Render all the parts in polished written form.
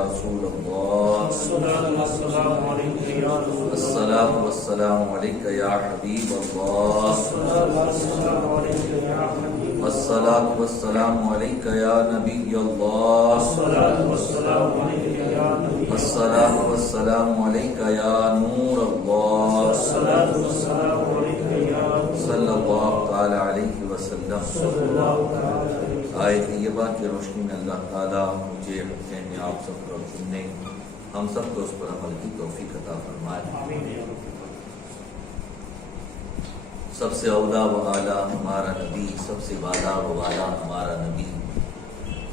رسول الله الصلاة والسلام عليك يا حبيب الله الصلاة والسلام عليك يا نبي الله الصلاة والسلام عليك يا نور الله صلى الله تعالى عليه وسلم. آیت طیبہ کی روشنی میں اللہ تعالیٰ مجھے ہفتے میں آپ سب کو سننے ہم سب کو اس پر عمل کی توفیق عطا فرمائے. سب سے اولا و اعلیٰ ہمارا نبی، سب سے بالا و والا ہمارا نبی،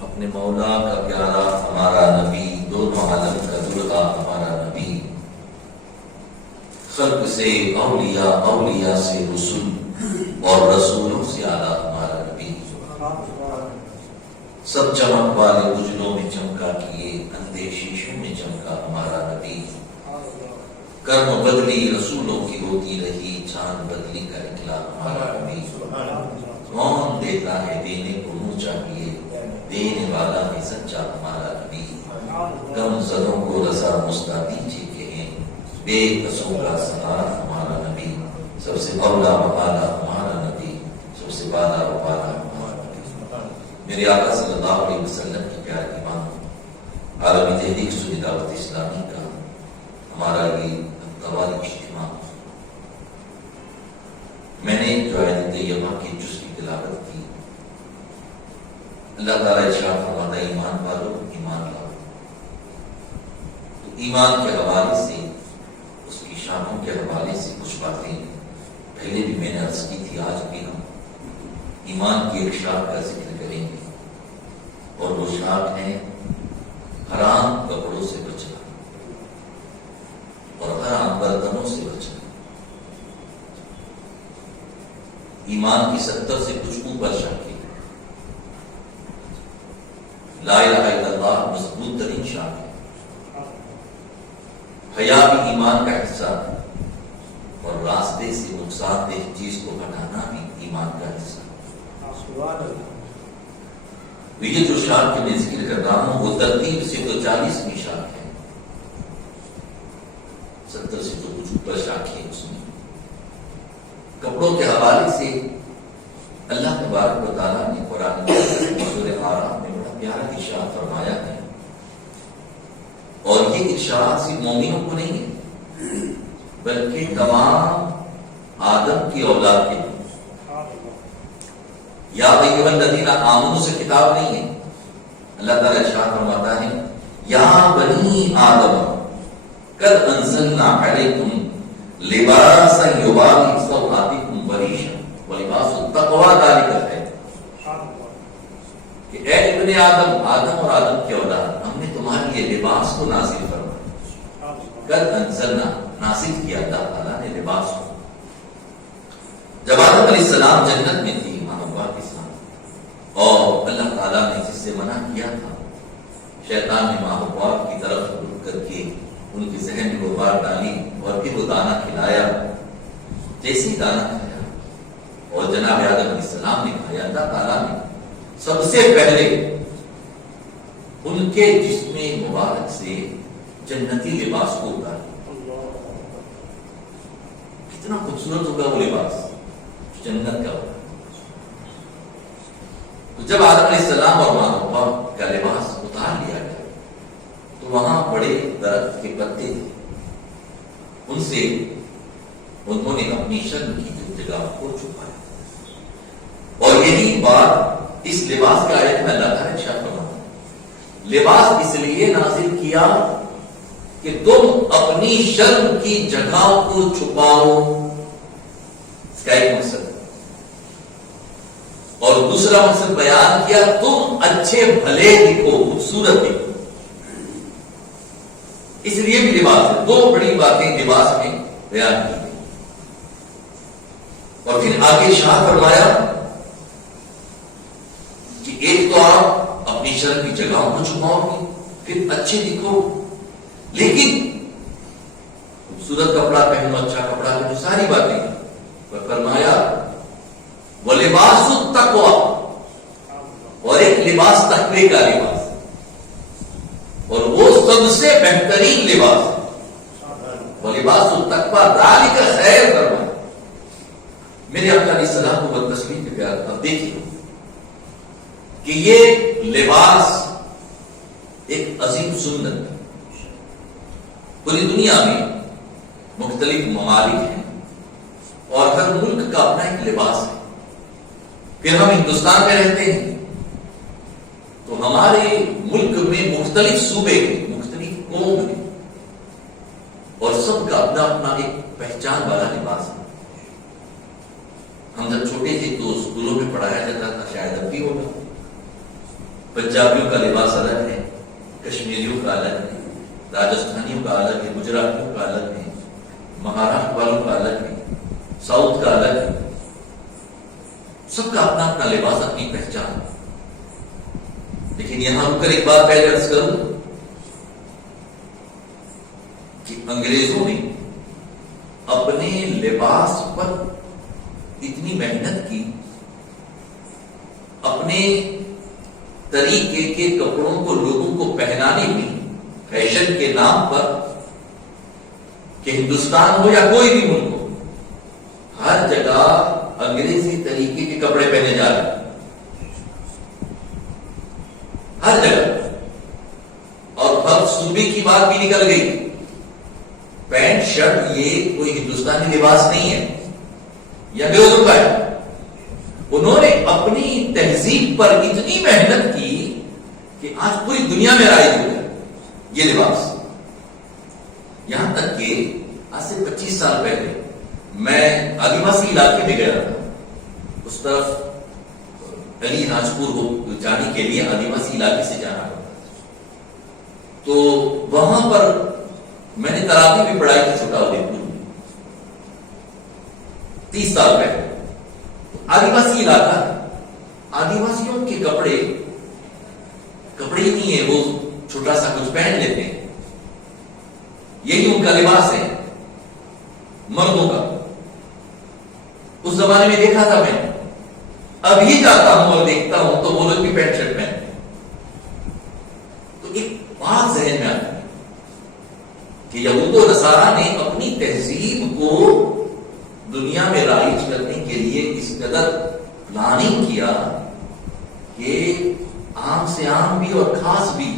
اپنے مولا کا پیارا ہمارا نبی، دونوں عالم کا درگا ہمارا نبی، خلق سے اولیاء، اولیاء سے رسول اور رسولوں سے اعلیٰ ہمارا نبی، سب چمک والے اجلوں میں چمکا کیے، اندھے شیشوں میں چمکا ہمارا نبی، کرم بدلی رسولوں کی ہوتی رہی، چاند بدلی کا نکلا ہمارا نبی. کون دیتا ہے دینے کو منہ چاہیے، دینے والا ہے سچا ہمارا نبی. کم زدوں کو رضا مستعدی کہیں، بے قصوں کا سہارا ہمارا نبی، سب سے اولا و اعلیٰ ہمارا نبی، سب سے بالا و بالا ہمارا نبی. میرے آقا صلی اللہ علیہ وسلم کی پیار ایمان عالمی تحریک سنی دعوت اسلامی کا ہمارا یہ قوالی اجتماع، میں نے جو آیت طیبہ کی جز کی تلاوت کی، اللہ تعالیٰ ارشاد فرماتا ہے ایمان والو ایمان لاؤ. تو ایمان کے حوالے سے، اس کی شانوں کے حوالے سے کچھ باتیں پہلے بھی میں نے عرض کی تھی، آج بھی ہم ایمان کی ایک شاخ کا ذکر کریں گے، اور وہ شاخ ہے حرام کپڑوں سے بچنا اور حرام برتنوں سے بچنا. ایمان کی 70 سے کچھ اوپر شاخیں، لا الہ الا اللہ مضبوط ترین شاخ ہے، حیا بھی ایمان کا حصہ ہے، اور راستے سے نقصان دہ چیز کو ہٹانا بھی ایمان کا حصہ ہے. یہ جو شاخ کے میں ذکر کر رہا ہوں وہ ترتیب سے تو 40ویں شاخ ہے، 70 سے تو کچھ اوپر شاخ ہے. اس میں کپڑوں کے حوالے سے اللہ تبارک و تعالیٰ نے قرآن سورہ اعراف میں بڑا پیارا ارشاد فرمایا ہے، اور یہ ارشاد صرف مومنوں کو نہیں ہے بلکہ تمام آدم کی اولاد کے. یا ایھا الذین آمنوا سے کتاب نہیں ہے، اللہ تعالیٰ ارشاد فرماتا ہے یا بنی آدم قد انزلنا علیکم لباسا یواری سوآتکم وریشا ولباس التقوی ذلک خیر. کہ اے ابن آدم، آدم اور آدم کے اولاد، ہم نے تمہارے لیے لباس کو نازل فرمایا. قد انزلنا، نازل کیا اللہ تعالیٰ نے لباس کو. جب آدم علیہ السلام جنت میں تھی ماں ابا کے ساتھ، اور اللہ تعالیٰ نے جس سے منع کیا تھا، شیطان نے ماں ابا کی طرف رک کر کے ان کے ذہن میں وہ بات ڈالی اور پھر وہ دانا کھلایا. جیسے دانا کھایا اور جناب آدم علیہ السلام نے کھایا، اللہ تعالیٰ نے سب سے پہلے ان کے جسم مبارک سے جنتی لباس کو اتارا. کتنا خوبصورت ہوگا وہ لباس جنت کا ہوگا. تو جب آدم علیہ السلام اور ماں ابا کا لباس اتار لیا گیا تو وہاں بڑے درخت کے پتے تھے، ان سے انہوں نے اپنی شرم کی جگہ کو چھپایا. اور یہی بات اس لباس کے آیت میں اللہ تعالیٰ نے ارشاد فرمایا، لباس اس لیے نازل کیا کہ تم اپنی شرم کی جگہ کو چھپاؤ. اس کا ایک مقصد، اور دوسرا مقصد بیان کیا تم اچھے بھلے دکھو، خوبصورت دکھو. اس لیے بھی لباس ہے. دو بڑی باتیں لباس میں بیان کی گئی. اور پھر آگے شاہ فرمایا کہ ایک تو آپ اپنی شرم کی جگہوں کو چھپاؤ گے، پھر اچھے دکھو، لیکن خوبصورت کپڑا پہنو، اچھا کپڑا پہنو، ساری باتیں. فرمایا وہ لباس التقوی، اور ایک لباس تقوی کا لباس، اور وہ سب سے بہترین لباس لباس التقویٰ ذالک خیر فرمایا میرے آقا علیہ السلام و تسلیم کے پیار. اب دیکھیے کہ یہ لباس ایک عظیم سنت ہے. پوری دنیا میں مختلف ممالک ہیں اور ہر ملک کا اپنا ایک لباس ہے. پھر ہم ہندوستان میں رہتے ہیں تو ہمارے ملک میں مختلف صوبے مختلف قوم ہیں اور سب کا اپنا اپنا ایک پہچان والا لباس ہے. ہم جب چھوٹے تھے تو اسکولوں میں پڑھایا جاتا تھا, شاید اب بھی ہوگا, پنجابیوں کا لباس الگ ہے, کشمیریوں کا الگ ہے, راجستھانیوں کا الگ ہے, گجراتیوں کا الگ ہے, مہاراشٹر والوں کا الگ ہے, ساؤتھ کا الگ ہے. سب کا اپنا اپنا لباس, اپنی پہچان. لیکن یہاں رک کر ایک بات پہلے عرض کروں کہ انگریزوں نے اپنے لباس پر اتنی محنت کی, اپنے طریقے کے کپڑوں کو لوگوں کو پہنانے میں فیشن کے نام پر, کہ ہندوستان ہو یا کوئی بھی ملک ہو, ہر جگہ انگریزی طریقے کے کپڑے پہنے جا رہے ہیں, ہر جگہ. اور ہر صوبے کی بات بھی نکل گئی. پینٹ شرٹ یہ کوئی ہندوستانی لباس نہیں ہے, یا بیرون کا ہے. انہوں نے اپنی تہذیب پر اتنی محنت کی کہ آج پوری دنیا میں رائج ہو گیا یہ لباس. یہاں تک کہ آج سے 25 سال پہلے میں آدیواسی علاقے میں گیا تھا. اس طرف علی راجپور جانے کے لیے آدیواسی علاقے سے جانا پڑتا, تو وہاں پر میں نے تراکی بھی پڑھائی تھی چھوٹا ادے پور میں 30 سال پہلے. آدیواسی علاقہ, آدیواسیوں کے کپڑے ہی نہیں ہے, وہ چھوٹا سا کچھ پہن لیتے ہیں, یہی ان کا لباس ہے مردوں کا. اس زمانے میں دیکھا تھا میں, ابھی جاتا ہوں اور دیکھتا ہوں تو وہ لوگ بھی پینٹ شرٹ پہنتے ہیں. تو ایک بات ذہن میں آتی ہے کہ یہود و نصارہ نے اپنی تہذیب کو دنیا میں رائج کرنے کے لیے اس قدر پلاننگ کیا کہ عام سے عام بھی اور خاص بھی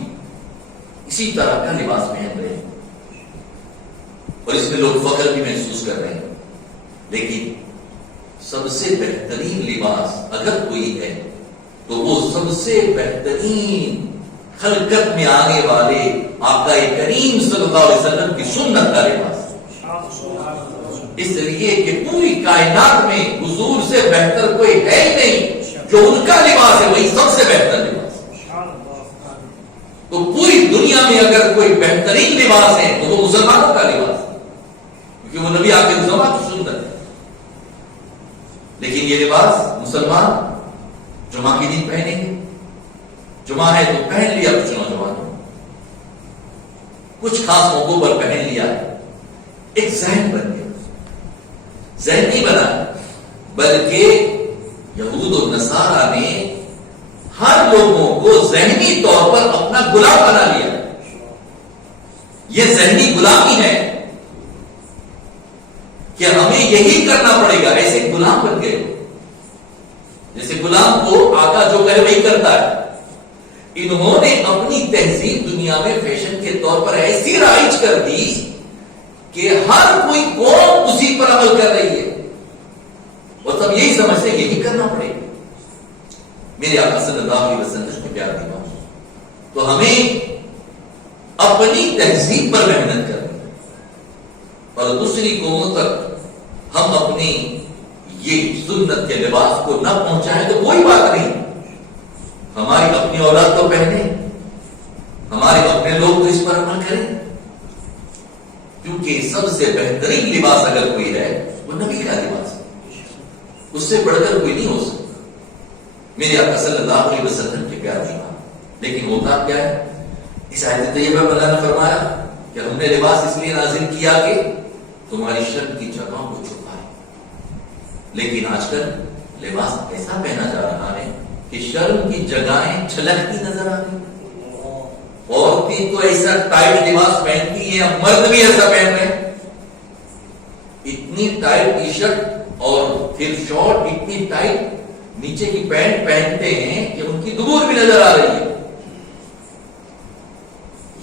اسی طرح کا لباس پہن رہے ہیں, اور اس میں لوگ فخر بھی محسوس کر رہے ہیں. لیکن سب سے بہترین لباس اگر کوئی ہے تو وہ سب سے بہترین خلقت میں آنے والے آقا کریم صلی اللہ علیہ وسلم کی سنت کا لباس. اس لیے کہ پوری کائنات میں حضور سے بہتر کوئی ہے ہی نہیں, جو ان کا لباس ہے وہی سب سے بہتر لباس. تو پوری دنیا میں اگر کوئی بہترین لباس ہے تو وہ مسلمانوں کا لباس ہے, کیونکہ وہ نبی آخر الزمان کی سنت ہے. لیکن یہ لباس مسلمان جمعہ کے دن پہنیں گے, جمعہ ہے تو پہن لیا, کچھ نوجوانوں کچھ خاص موقعوں پر پہن لیا. ایک ذہن بن گیا, ذہن نہیں بنا بلکہ یہود و نصارہ نے ہر لوگوں کو ذہنی طور پر اپنا غلام بنا لیا. یہ ذہنی غلامی ہے کہ ہمیں یہی کرنا پڑے گا. ایسے غلام بن گئے, جیسے غلام کو آقا جو کہے وہی کرتا ہے. انہوں نے اپنی تہذیب دنیا میں فیشن کے طور پر ایسی رائج کر دی کہ ہر کوئی قوم اسی پر عمل کر رہی ہے, اور سب یہی سمجھتے یہی کرنا پڑے گا. میرے آقا صلی اللہ علیہ وسلم کے پیار دیوان, تو ہمیں اپنی تہذیب پر محنت کرنی, اور دوسری قوموں تک ہم اپنی یہ سنت کے لباس کو نہ پہنچائیں تو کوئی بات نہیں. ہماری اپنی اولاد تو پہنے, ہمارے اپنے لوگ تو اس پر عمل کریں, کیونکہ سب سے بہترین لباس اگر کوئی ہے وہ نبی کا لباس ہے, اس سے بڑھ کر کوئی نہیں ہو سکتا. میرے آقا صلی اللہ علیہ وسلم کے پیار دیوان. لیکن ہوتا کیا ہے, اس آیت طیبہ میں اللہ نے فرمایا کہ ہم نے لباس اس لیے نازل کیا کہ تمہاری شرم کی جگہوں کو چھپائے. لیکن آج کل لباس ایسا پہنا جا رہا ہے کہ شرم کی جگہیں چھلکتی نظر آ رہی, اور عورتیں تو ایسا ٹائٹ لباس پہنتی ہیں, اب مرد بھی ایسا پہن رہے ہیں, اتنی ٹائٹ ٹی شرٹ اور پھر شارٹ, اتنی ٹائٹ نیچے کی پینٹ پہنتے ہیں کہ ان کی دبور بھی نظر آ رہی ہے.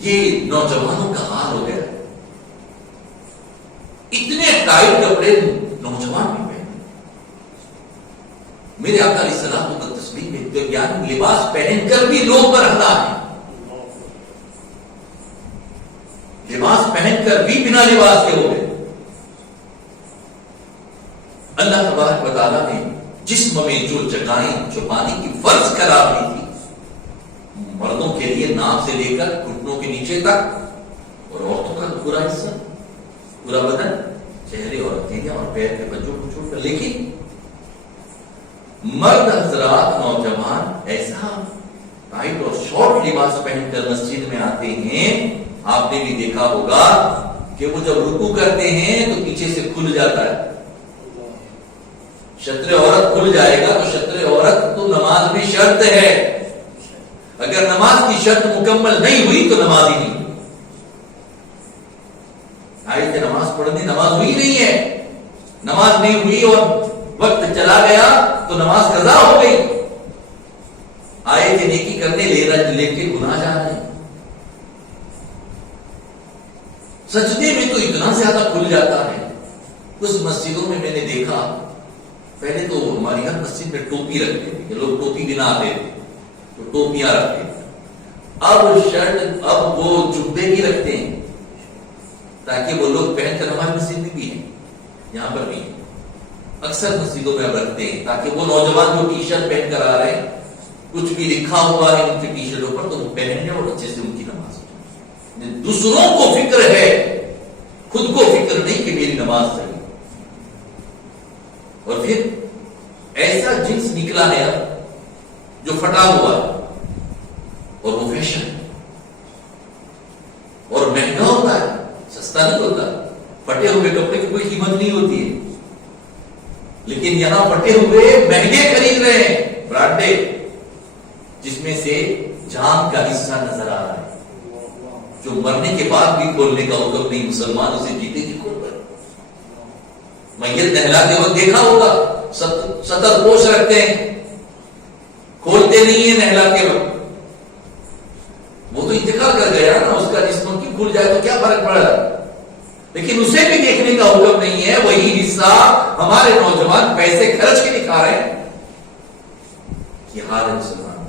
یہ نوجوانوں کا حال ہو گیا, اتنے ٹائٹ کپڑے نوجوان بھی پہنتے. میرے آقا علیہ السلام کو تسلیم ہے کہ یعنی لباس پہن کر بھی لوگ پر ہلا ہے, لباس پہن کر بھی بنا لباس کے ہو گئے. اللہ تبارک و تعالیٰ نے جسم میں جو جگہیں چھپانے کی فرض قرار دی تھی, مردوں کے لیے ناک سے لے کر گھٹنوں کے نیچے تک, اور عورتوں کا پورا حصہ, پورا بدن, چہرے اور ہتھیلیاں اور پیر کے بچوں کو چھوڑ کر. لیکن مرد حضرات نوجوان ایسا ٹائٹ اور شارٹ لباس پہن کر مسجد میں آتے ہیں. آپ نے بھی دیکھا ہوگا کہ وہ جب رکوع کرتے ہیں تو پیچھے سے کھل جاتا ہے. شطر عورت کھل جائے گا تو شطر عورت تو نماز میں شرط ہے. اگر نماز کی شرط مکمل نہیں ہوئی تو نماز ہی نہیں. آئے تھے نماز پڑھنے, نماز ہوئی نہیں ہے, نماز نہیں ہوئی اور وقت چلا گیا تو نماز قضا ہو گئی. آئے تھے نیکی کرنے, لے کے گناہ جا رہے ہیں. سجدے میں تو اتنا زیادہ کھل جاتا ہے. کچھ مسجدوں میں نے دیکھا, پہلے تو ہماری ہر مسجد میں ٹوپی رکھتے تھے, لوگ ٹوپی بنا آتے تھے تو ٹوپیاں رکھتے تھے. اب شرٹ, اب وہ جبے بھی رکھتے ہیں تاکہ وہ لوگ پہن کر ہماری مسجد میں بھی ہیں, یہاں پر بھی اکثر مسجدوں میں اب رکھتے ہیں تاکہ وہ نوجوان جو ٹی شرٹ پہن کر آ رہے ہیں, کچھ بھی لکھا ہوا ہے ان کی ٹی شرٹوں پر, تو وہ پہنیں اور اچھے سے ان کی نماز. دوسروں کو فکر ہے, خود کو فکر نہیں کہ میری نماز صحیح. اور پھر ایسا جنس نکلا ہے جو پھٹا ہوا ہے, اور وہ فیشن اور مہنگا ہوتا ہے, سستا نہیں ہوتا. پھٹے ہوئے کپڑے کی کوئی قیمت نہیں ہوتی ہے, لیکن یہاں پھٹے ہوئے مہنگے خرید رہے ہیں, برانڈیڈ, جس میں سے جان کا حصہ نظر آ رہا ہے, جو مرنے کے بعد بھی کھولنے کا حکم نہیں. مسلمان اسے جیتے جی کھول کر. میت نہلاتے وقت دیکھا ہوگا, ستر پوش رکھتے ہیں, کھولتے نہیں ہیں نہلاتے وقت. وہ تو انتقال کر گیا نا, اس کا جسم کی کھل جائے تو کیا فرق پڑ رہا ہے, لیکن اسے بھی دیکھنے کا حکم نہیں ہے. وہی حصہ ہمارے نوجوان پیسے خرچ کے دکھا رہے ہیں. یہ حال ہے مسلمان.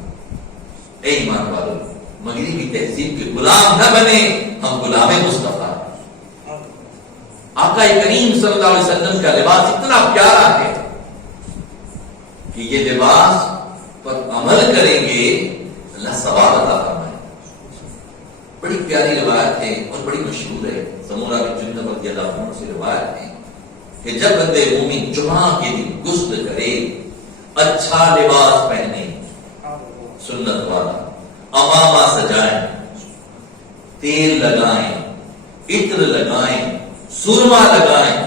اے ایمان والو, مغربی تہذیب کے غلام نہ بنے, ہم غلام مصطفیٰ. آقا کریم صلی اللہ علیہ وسلم کا لباس اتنا پیارا ہے کہ یہ لباس پر عمل کریں گے اللہ ثواب عطا فرمائے. بڑی پیاری روایت ہے اور بڑی مشہور ہے. سمورہ بن جندب رضی اللہ عنہ سے روایت ہے کہ جب بندے مومن جمعہ کے دن غسل کرے, اچھا لباس پہنے, سنت والا, امامہ سجائیں, تیل لگائیں, عطر لگائیں, سرما لگائیں.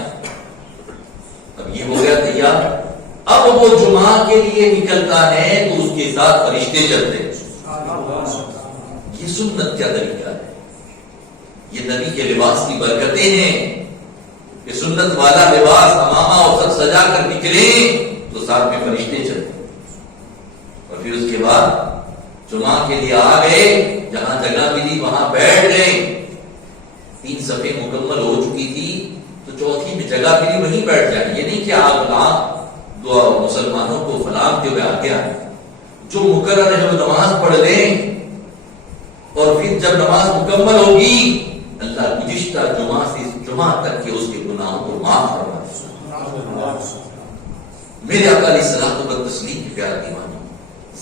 اب یہ ہو گیا تیار. اب وہ جمعہ کے لیے نکلتا ہے تو اس کے ساتھ فرشتے چلتے ہیں. یہ سنت کا طریقہ ہے, یہ نبی کے لباس کی برکتیں ہیں کہ سنت والا لباس امامہ اور سب سجا کر نکلے تو ساتھ میں فرشتے چلتے ہیں. اور پھر اس کے بعد جمعہ کے لیے آ گئے, جہاں جگہ ملی وہاں بیٹھ گئے. 3 صفحے مکمل ہو چکی تھی تو چوتھی میں جگہ ملی وہیں بیٹھ جائیں. یہ نہیں کہ آپ دعا مسلمانوں کو فلاں کے ہوئے آ گیا, جو مقرر ہے وہ نماز پڑھ لیں, اور پھر جب نماز مکمل ہوگی اللہ گزشتہ جمعہ سے جمعہ تک کے اس کے گناہوں کو معاف فرمائے. میرے آقا علیہ السلام کو تسلیم کی پیار دیوانی,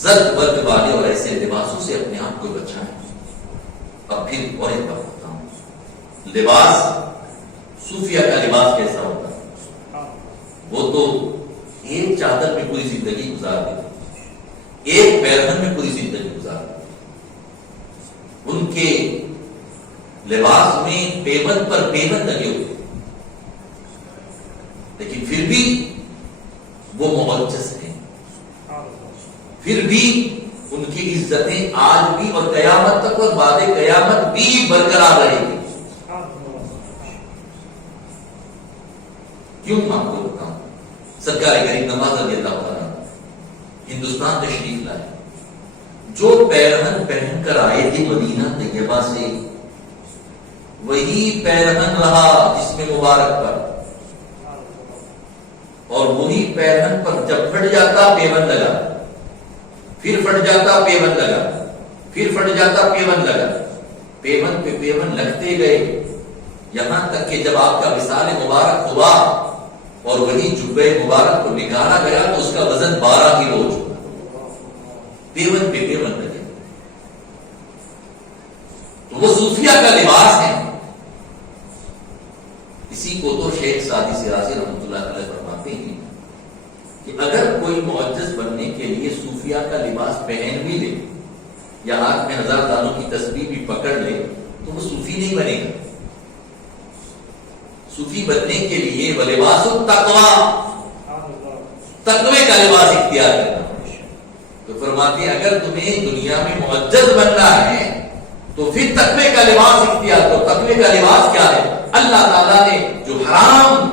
زرد برد والے اور ایسے لباسوں سے اپنے آپ کو بچائیں. اب پھر اور ایک بات بتاؤں, لباس صوفیہ کا لباس کیسا ہوتا ہے؟ وہ تو ایک چادر میں پوری زندگی گزار دیتے, ایک پیرہن میں پوری زندگی گزار دیتے. ان کے لباس میں پیمند پر پیمند لگے ہوتے, لیکن پھر بھی وہ معجز ہیں, پھر بھی ان کی عزتیں آج بھی اور قیامت تک اور بعد قیامت بھی برقرار رہے گی. کیوں آپ کو بتاؤں؟ سرکار غریب نواز رضی اللہ تعالیٰ ہندوستان تشریف لائے. جو پیرہن پہن کر آئے تھے مدینہ طیبہ سے وہی پیرہن رہا جسم مبارک پر, اور وہی پیرہن پر جب پھٹ جاتا پیوند لگا, پھر پھٹ جاتا پیوند لگا, پھر پھٹ جاتا پیوند لگا, پیوند پہ پیوند لگتے گئے یہاں تک کہ جب آپ کا وصال مبارک ہوا اور وہی جبہ مبارک کو نکالا گیا تو اس کا وزن 12 کلو ہو چکا. پیوند پہ پیوند لگے. تو وہ صوفیہ کا لباس ہے. اسی کو تو شیخ سعدی شیرازی رحمۃ اللہ علیہ فرماتے ہیں کہ اگر کوئی معجز بننے کے لیے صوفیہ کا لباس پہن بھی لے یا ہاتھ میں 1000 دانوں کی تسبیح بھی پکڑ لے تو وہ صوفی نہیں بنے گا. صوفی بننے کے لیے وہ لباس التقویٰ, تقوی کا لباس اختیار کرنا. تو فرماتے ہیں اگر تمہیں دنیا میں معجز بننا ہے تو پھر تقوی کا لباس اختیار کرو. تقوی کا لباس کیا ہے؟ اللہ تعالیٰ نے جو حرام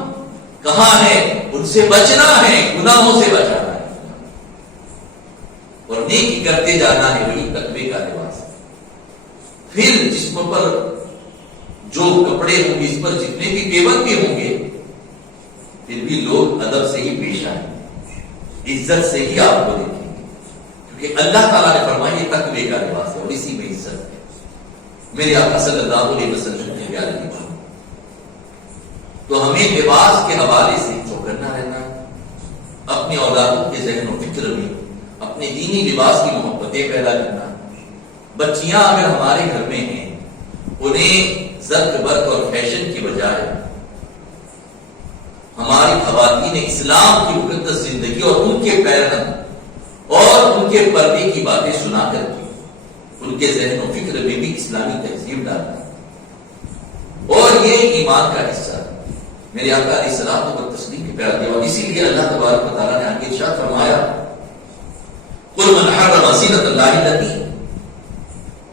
کہا ہے ان سے بچنا ہے, گناہوں سے بچانا ہے اور نیکی کرتے جانا ہے, وہی تقوی کا لباس. پھر جسم پر جو کپڑے ہوں گے, اس پر جتنے بھی پیوند بھی ہوں گے, پھر بھی لوگ ادب سے ہی پیش آئیں, عزت سے ہی آپ کو دیکھیں گے, کیونکہ اللہ تعالیٰ نے فرمایا یہ تقوی کا لباس ہے اور اسی میں عزت ہے. میرے آقا صلی اللہ علیہ وسلم کے پیارے لباس. تو ہمیں لباس کے حوالے سے چوکنا رہنا ہے. اپنے اولادوں کے ذہن و فکر میں اپنے دینی لباس کی محبتیں پیدا کرنا. بچیاں اگر ہمارے گھر میں ہیں انہیں زرق برق اور فیشن کی بجائے ہماری خواتین اسلام کی مقدس زندگی اور ان کے پیرہن اور ان کے پردے کی باتیں سنا کر کے ان کے ذہن و فکر میں بھی اسلامی تہذیب ڈالنا, اور یہ ایمان کا حصہ ہے. میرے آقا علیہ السلام کو تسلیم کے پیار دیا, اور اسی لیے اللہ تبارک و تعالیٰ نے آگے ارشاد فرمایا قل من حرم زینۃ اللہ التی,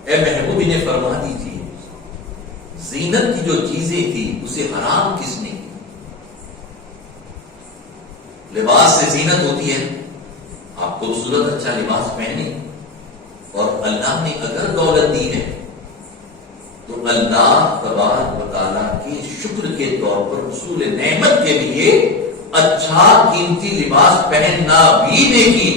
اے محبوب انہیں فرما دیجیے زینت کی جو چیزیں تھی اسے حرام کس نے کی؟ لباس سے زینت ہوتی ہے, آپ خوبصورت اچھا لباس پہنے, اور اللہ نے اگر دولت دی ہے تو اللہ تبارک و تعالیٰ کے شکر کے طور پر حصول نعمت کے لیے اچھا قیمتی لباس پہننا بھی نیکی.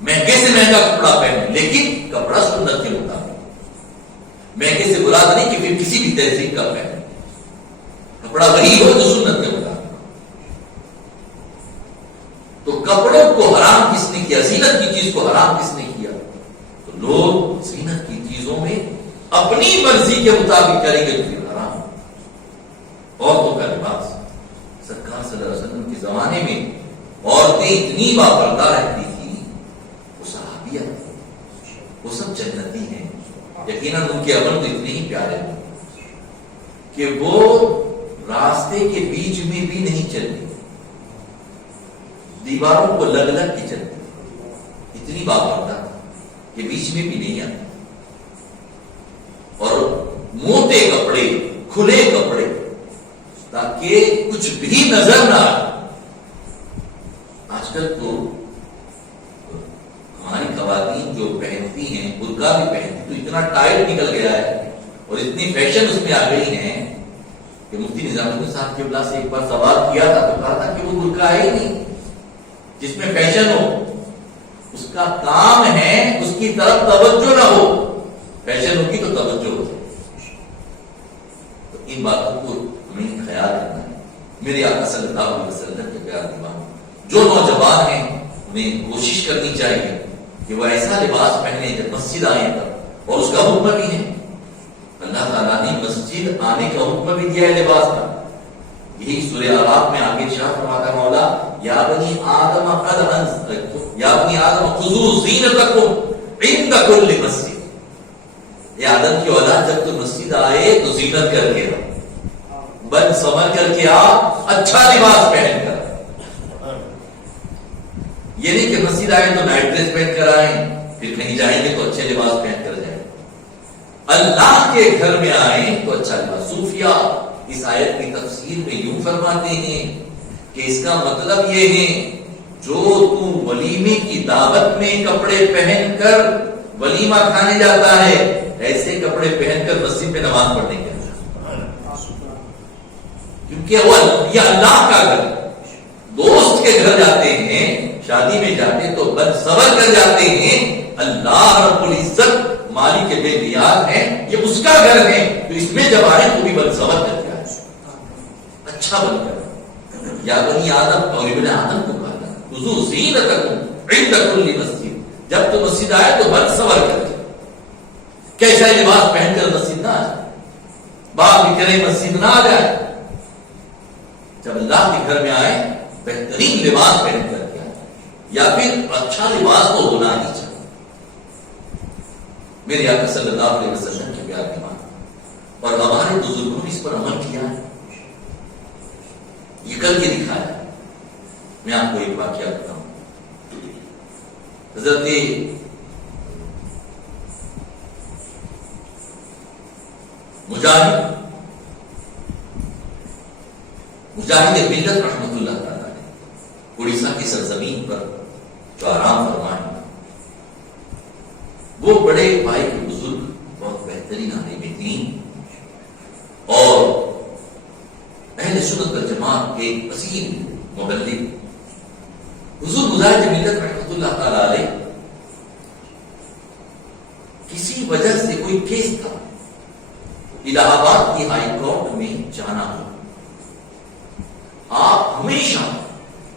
مہنگے سے مہنگا کپڑا پہنے لیکن کپڑا سنت کے مطابق. مہنگے سے مراد نہیں کہ پھر کسی بھی تہذیب کا پہنے, کپڑا وہی ہو جو سنت کے مطابق. تو کپڑوں کو حرام کس نے کیا؟ زینت کی چیز کو حرام کس نے کیا؟ تو لوگ زینت کی چیزوں میں اپنی مرضی کے مطابق کریں گے تو پھر حرام. عورتوں کا لباس, سرکار صلی اللہ علیہ وسلم کے زمانے میں عورتیں اتنی باپردہ رہتی تھی, وہ صحابیہ, وہ سب جنتی ہیں. یقیناً ان کے عمل تو اتنے ہی پیارے ہیں کہ وہ راستے کے بیچ میں بھی نہیں چلتی, دیواروں کو لگ لگ کے چلتی, اتنی باپردہ کہ بیچ میں بھی نہیں آتی. اور موٹے کپڑے, کھلے کپڑے, تاکہ کچھ بھی نظر نہ آئے. آج کل تو ہماری خواتین جو پہنتی ہیں برقع بھی پہنتی تو اتنا ٹائٹ نکل گیا ہے اور اتنی فیشن اس میں آ گئی ہیں کہ مفتی نظام الدین صاحب قبلہ سے ایک بار سوال کیا تھا تو کہا تھا کہ وہ برقع ہے ہی نہیں جس میں فیشن ہو. اس کا کام ہے اس کی طرف توجہ نہ ہو, فیشن ہوگی تو توجہ ہو جائے. تو ان باتوں کو ہمیں خیال رکھنا ہے. میرے آقا صلی اللہ علیہ وسلم کے پیار دیوان جو نوجوان ہیں انہیں کوشش کرنی چاہیے کہ وہ ایسا لباس پہنے جب مسجد آئے تب, اور اس کا حکم بھی ہے. اللہ تعالیٰ نے مسجد آنے کا حکم بھی دیا ہے لباس کا. یہی سورہ اعراف میں آگے ارشاد فرماتا مولا یا بنی آدم خذوا زینتکم عند کل مسجد. اے آدم کی اولاد جب تو مسجد آئے تو زینت کر کے آؤ, بن سمر کر کے آؤ, اچھا لباس پہن کر. یہ نہیں کہ مسجد آئے تو نائٹ ڈریس پہن کر آئیں، پھر کہیں جائیں گے تو اچھے لباس پہن کر جائیں۔ اللہ کے گھر میں آئیں تو اچھا لباس۔ صوفیہ اس آیت کی تفسیر میں یوں فرماتے ہیں کہ اس کا مطلب یہ ہے جو تو ولیمے کی دعوت میں کپڑے پہن کر ولیمہ کھانے جاتا ہے، ایسے کپڑے پہن کر مسجد میں نماز پڑھنے کے، کیونکہ وہ یہ اللہ کا گھر، دوست کے گھر جاتے ہیں، شادی میں جاتے تو بد صبر کر جاتے ہیں، اللہ رب العزت مالک بے نیاز ہے، یہ اس کا گھر ہے، تو اس میں جب آئے تو بھی بد صبر کر کے آئے، اچھا بن کر۔ یا بنی آدم، اور ابن آدم کو کہا خذوا زینتکم عند کل مسجد، جب تو مسجد آئے تو بد صبر کر کے، کیسا لباس پہن کر مسجد نہ آ جائے، باپ بکرے مسجد نہ آ جائے، جب اللہ کے گھر میں آئے بہترین لباس پہن کر کے آئے، یا پھر اچھا لباس تو ہونا ہی چاہیے۔ میرے آقا صلی اللہ علیہ وسلم کے پیار کی بات، اور ہمارے بزرگوں نے اس پر عمل کیا ہے، یہ کر کے دکھایا۔ میں آپ کو ایک واقعہ بتاؤں۔ حضرت مجاہد ملت رحمت اللہ تعالیٰ نے اڑیسہ کی سرزمین پر جو آرام فرمائے، وہ بڑے بھائی کے بزرگ، بہت بہترین عالم دین اور اہل سنت والجماعت کے عظیم مبلغ حضور مجاہد ملت رحمت اللہ تعالیٰ علیہ، کسی وجہ سے کوئی کیس تھا، الہ آباد کی ہائی کورٹ میں جانا ہو، آپ ہمیشہ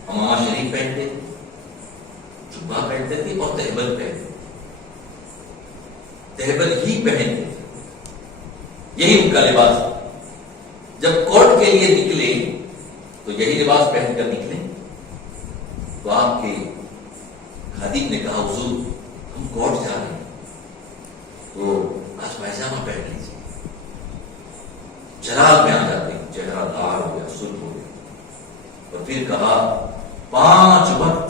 امامہ شریف پہنتے تھے، جبہ پہنتے تھے اور تہبند پہنتے تھے، تہبند ہی پہنتے تھے، یہی ان کا لباس۔ جب کورٹ کے لیے نکلے تو یہی لباس پہن کر نکلے، تو آپ کے خادم نے کہا حضور ہم کورٹ جا رہے ہیں تو آج پائجامہ پہن لیجیے، جلال میں آ جاتے ہیں، چہرہ لال ہو گیا، سرخ ہو گیا، اور پھر کہا 5 وقت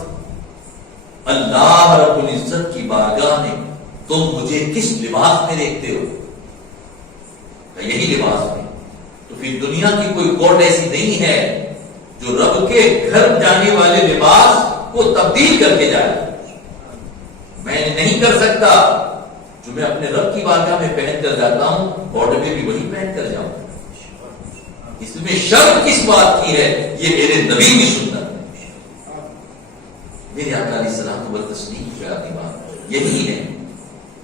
اللہ رب العزت کی بارگاہ میں تم مجھے کس لباس میں دیکھتے ہو؟ یہی لباس میں۔ تو پھر دنیا کی کوئی کورٹ ایسی نہیں ہے جو رب کے گھر جانے والے لباس کو تبدیل کر کے جائے۔ میں نہیں کر سکتا جو میں اپنے رب کی بارگاہ میں پہن کر جاتا ہوں، کورٹ میں بھی وہی پہن کر جاؤں۔ اس میں شرم کس بات کی ہے؟ یہ میرے نبی کی سنت ہے، میرے آقا علیہ السلام و تسلیم کی پیار دیوان یہی ہے۔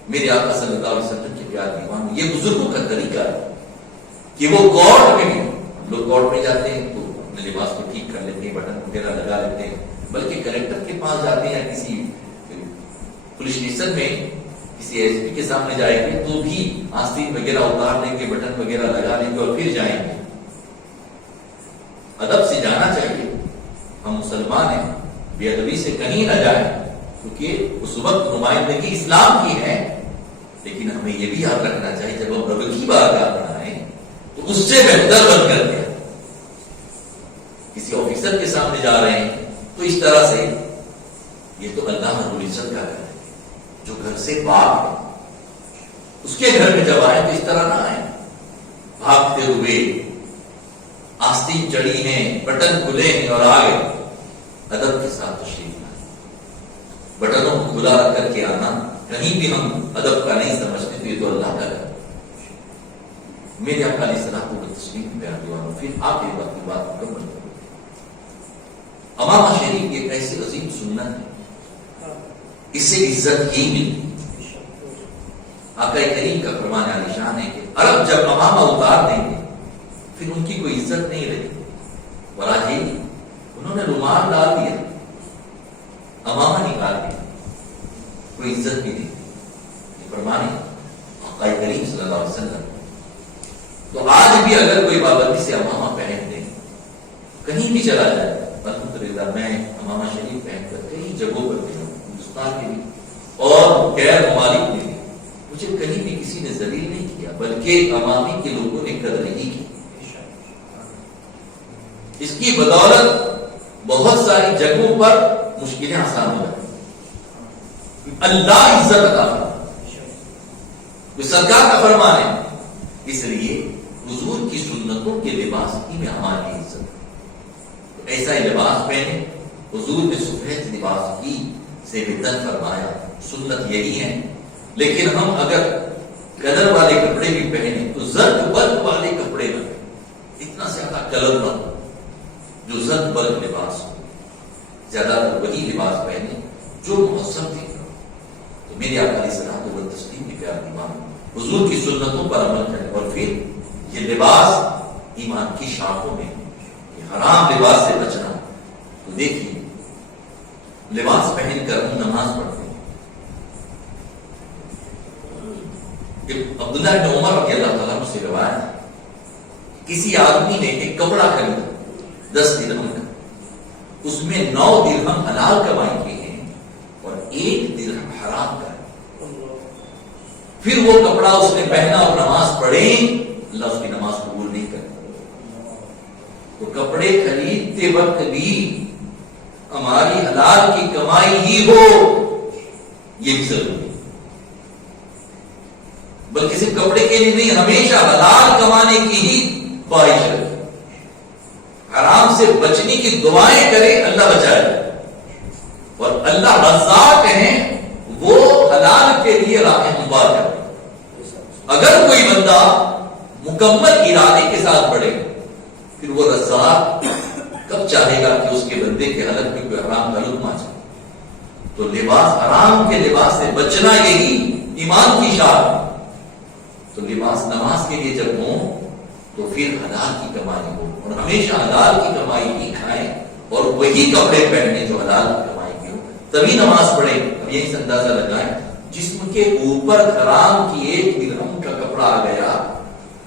میرے آقا صلی اللہ علیہ وسلم کے پیار دیوان، یہ بزرگوں کا طریقہ ہے کہ وہ کورٹ میں بھی، ہم لوگ کورٹ میں جاتے ہیں تو اپنے لباس کو ٹھیک کر لیتے ہیں، بٹن وغیرہ لگا لیتے ہیں، بلکہ کلیکٹر کے پاس جاتے ہیں یا کسی پولیس اسٹیشن میں کسی ایس پی کے سامنے جائیں گے تو بھی آستین وغیرہ اتار لیں گے، بٹن وغیرہ لگا لیں گے اور پھر جائیں گے۔ ادب سے جانا چاہیے، ہم مسلمان ہیں، بے ادبی سے کہیں نہ جائیں، کیونکہ اس وقت نمائندگی اسلام کی ہے، لیکن ہمیں یہ بھی یاد رکھنا چاہیے جب ہم رب کی بارگاہ میں آئیں تو اس سے بہتر بن کر دیں۔ کسی آفیسر کے سامنے جا رہے ہیں تو اس طرح سے، یہ تو اللہ رب العزت کا گھر ہے جو گھر سے پاک ہے، اس کے گھر میں جب آئیں تو اس طرح نہ آئیں بھاگتے ہوئے، آستین چڑھی ہیں، بٹن کھلے ہیں اور آگے ادب کے ساتھ تشریف لائیں۔ بٹنوں کو کھلا رکھ کر کے آنا کہیں بھی ہم ادب کا نہیں سمجھتے تو یہ تو اللہ کا ہے۔ میرے آقا علیہ السلام کو تشریف میں دیوانوں، پھر آپ ایک وقت کی بات مکمل کرو۔ امامہ شریف ایک ایسی عظیم سنت ہے، اس سے عزت ہی ملتی۔ آقا کریم کا فرمان عالی شان ہے کہ عرب جب امامہ اتار دیں گے پھر ان کی کوئی عزت نہیں رہی، وراجی انہوں نے رومال ڈال دیا، امامہ نکال دیا، کوئی عزت نہیں دی، یہ فرمان ہے آقا کریم صلی اللہ علیہ وسلم۔ تو آج بھی اگر کوئی پابندی سے امامہ پہن دے، کہیں بھی چلا جائے، الحمدللہ میں امامہ شریف پہن کر کئی جگہوں پر گیا ہوں، ہندوستان میں بھی اور غیر ممالک میں بھی، مجھے کہیں بھی کسی نے ذلیل نہیں کیا، بلکہ امامی کے لوگوں نے قدر ہی کی۔ اس کی بدولت بہت ساری جگہوں پر مشکلیں آسان ہو جاتی. اللہ عزت عطا فرماتا ہے، سرکار کا فرمان ہے. اس لیے حضور کی سنتوں کے لباس کی میں ہماری عزت ہے. ایسا ہی لباس پہنے. حضور نے سفید لباس کی سے بدعت فرمایا، سنت یہی ہے. لیکن ہم اگر کلر والے کپڑے بھی پہنے تو زرد برق والے کپڑے نہ پہنے، اتنا زیادہ کلر نہ ہو جو زرد برق لباس ہو. زیادہ تر وہی لباس پہنے جو مہذب دکھ رہا. تو میری آقا علیہ الصلوۃ والتسلیم کی پیار ایمان حضور کی سنتوں پر عمل کریں. اور پھر یہ لباس ایمان کی شاخوں میں یہ حرام لباس سے بچنا. تو دیکھیے لباس پہن کر ہم نماز پڑھتے ہیں. عبداللہ بن عمر رضی اللہ تعالیٰ عنہ سے روایت ہے، کسی آدمی نے ایک کپڑا خریدا 10 درہم کا. اس میں 9 درہم حلال کمائی کے ہیں اور 1 درہم حرام کا ہے. پھر وہ کپڑا اس نے پہنا اور نماز پڑھی، اللہ اس کی نماز قبول نہیں کرتا. تو کپڑے خریدتے وقت بھی ہماری حلال کی کمائی ہی ہو، یہ بھی ضروری ہے. بلکہ صرف کپڑے کے لیے نہیں، ہمیشہ حلال کمانے کی ہی خواہش ہے. حرام سے بچنے کی دعائیں کرے، اللہ بچائے. اور اللہ رزاق ہیں، وہ حلال کے لیے راہ ہموار کرے. اگر کوئی بندہ مکمل ارادے کے ساتھ پڑھے پھر وہ رزاق کب چاہے گا کہ اس کے بندے کے حلق میں کوئی حرام کا لقمہ جائے. تو لباس، حرام کے لباس سے بچنا یہی ایمان کی شان. تو لباس نماز کے لیے جب ہوں تو پھر حلال کی کمائی ہو اور ہمیشہ حلال کی کمائی ہی کھائیں اور وہی کپڑے پہنے جو حلال کی کمائی کی ہو، تبھی نماز پڑھیں. اب یہی اندازہ لگائیں، جسم کے اوپر حرام کی 1 درہم کا کپڑا آ گیا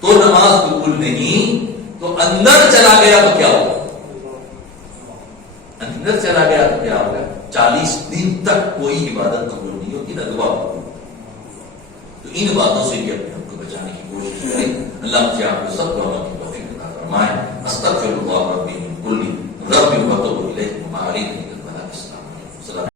تو نماز قبول نہیں، تو اندر چلا گیا تو کیا ہوگا؟ اندر چلا گیا تو کیا ہوگا؟ 40 دن تک کوئی عبادت قبول نہیں ہوگی، نہ دعا قبول. تو ان باتوں سے بھی اپنے آپ کو بچانے کی کوشش کریں. اللہ مجھے آپ کو سب کو